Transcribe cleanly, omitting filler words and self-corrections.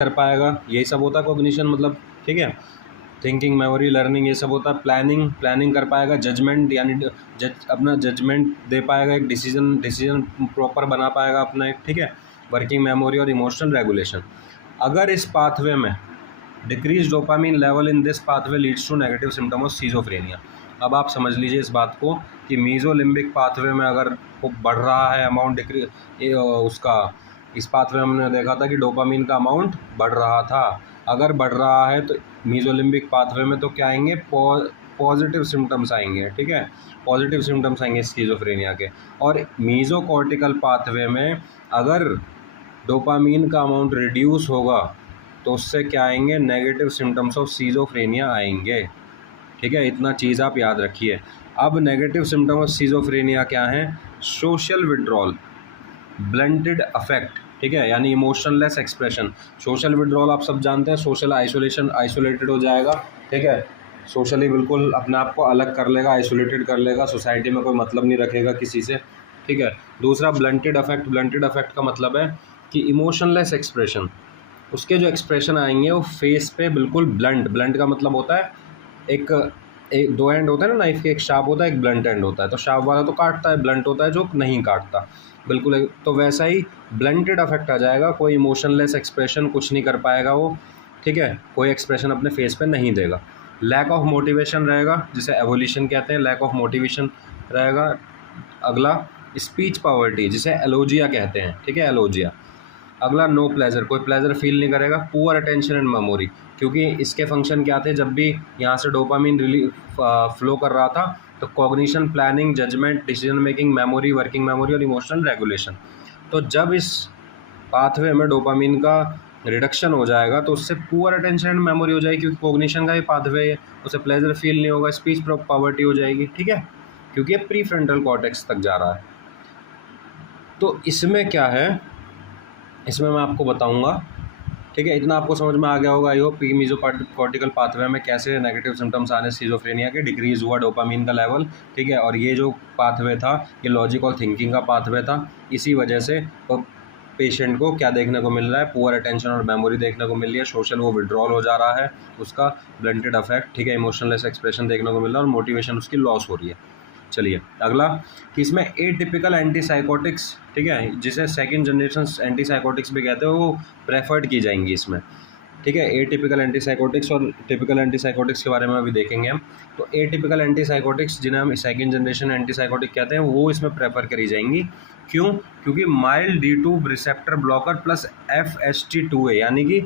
कर पाएगा, यही सब होता है कॉग्निशन मतलब, ठीक है। थिंकिंग, मेमोरी, लर्निंग, ये सब होता है। प्लानिंग कर पाएगा। जजमेंट यानी अपना जजमेंट दे पाएगा, एक डिसीजन प्रॉपर बना पाएगा अपना एक, ठीक है। वर्किंग मेमोरी और इमोशनल रेगुलेशन। अगर इस पाथवे में decrease dopamine level in this pathway leads to negative symptom of schizophrenia. अब आप समझ लीजिए इस बात को कि मीजोलिम्बिक पाथवे में अगर वो बढ़ रहा है अमाउंट उसका, इस पाथवे में हमने देखा था कि डोपामीन का अमाउंट बढ़ रहा था। अगर बढ़ रहा है तो मीजोलिम्बिक पाथवे में तो क्या आएंगे, पॉजिटिव सिम्टम्स आएंगे, ठीक है। पॉजिटिव सिम्टम्स आएंगे स्किज़ोफ्रेनिया के। और मीजोकॉर्टिकल पाथवे में अगर डोपामीन का अमाउंट रिड्यूस होगा तो उससे क्या आएंगे, नेगेटिव सिम्टम्स ऑफ सीजोफ्रेनिया आएंगे, ठीक है। इतना चीज़ आप याद रखिए। अब नेगेटिव सिम्टम ऑफ सीजोफ्रेनिया क्या है, सोशल विड्रॉल, ब्लंटेड अफेक्ट, ठीक है, यानी इमोशनलेस एक्सप्रेशन। सोशल विड्रॉल आप सब जानते हैं, सोशल आइसोलेशन, आइसोलेटेड हो जाएगा, ठीक है। सोशली बिल्कुल अपने आप को अलग कर लेगा, आइसोलेटेड कर लेगा, सोसाइटी में कोई मतलब नहीं रखेगा किसी से, ठीक है। दूसरा ब्लंटेड अफेक्ट। ब्लंटेड अफेक्ट का मतलब है कि इमोशनलेस एक्सप्रेशन, उसके जो एक्सप्रेशन आएंगे वो फेस पे बिल्कुल ब्लंट का मतलब होता है एक दो एंड होता है ना नाइफ के, एक शार्प होता है एक ब्लंट एंड होता है। तो शार्प वाला तो काटता है, ब्लंट होता है जो नहीं काटता, बिल्कुल। तो वैसा ही ब्लंटेड अफेक्ट आ जाएगा, कोई इमोशनलेस एक्सप्रेशन कुछ नहीं कर पाएगा वो, ठीक है। कोई एक्सप्रेशन अपने फेस पे नहीं देगा। लैक ऑफ मोटिवेशन रहेगा, जिसे एवोल्यूशन कहते हैं, लैक ऑफ मोटिवेशन रहेगा। अगला स्पीच पावर्टी, जिसे एलोजिया कहते हैं, ठीक है, एलोजिया। अगला नो प्लेजर, कोई प्लेजर फील नहीं करेगा। पुअर अटेंशन एंड मेमोरी, क्योंकि इसके फंक्शन क्या थे, जब भी यहाँ से डोपामीन फ्लो कर रहा था तो cognition, planning, judgment, decision making, memory, working memory और इमोशनल रेगुलेशन। तो जब इस पाथवे में डोपामीन का रिडक्शन हो जाएगा तो उससे पुअर अटेंशन एंड मेमोरी हो जाएगी, क्योंकि कॉग्निशन का ही पाथवे है, उसे प्लेजर फील नहीं होगा। स्पीच पावर्टी हो जाएगी, ठीक है, क्योंकि ये प्री फ्रंटल कॉर्टेक्स तक जा रहा है। तो इसमें क्या है, इसमें मैं आपको बताऊंगा, ठीक है। इतना आपको समझ में आ गया होगा आई होप, मीजोकॉर्टिकल पाथवे में कैसे नेगेटिव सिम्टम्स आने स्किज़ोफ्रेनिया के, डिक्रीज हुआ डोपामीन का लेवल, ठीक है। और ये जो पाथवे था ये लॉजिक और थिंकिंग का पाथवे था। इसी वजह से पेशेंट को क्या देखने को मिल रहा है, पुअर अटेंशन और मेमोरी देखने को मिल रही है, सोशल वो विड्रॉल हो जा रहा है उसका, ब्लंटेड अफेक्ट, ठीक है, इमोशनलेस एक्सप्रेशन देखने को मिल रहा है और मोटिवेशन उसकी लॉस हो रही है। चलिए अगला, कि इसमें एटिपिकल एंटीसाइकोटिक्स, ठीक है, जिसे सेकंड जनरेशन एंटीसाइकोटिक्स भी कहते हैं, वो प्रेफर्ड की जाएंगी इसमें, ठीक है। एटिपिकल एंटीसाइकोटिक्स और टिपिकल एंटीसाइकोटिक्स के बारे में अभी देखेंगे हम। तो एटिपिकल एंटीसाइकोटिक्स, जिन्हें हम सेकंड जनरेशन एंटीसाइकोटिक कहते हैं, वो इसमें प्रेफर करी जाएंगी। क्यों? क्योंकि mild D2 receptor blocker plus FST2A, यानी कि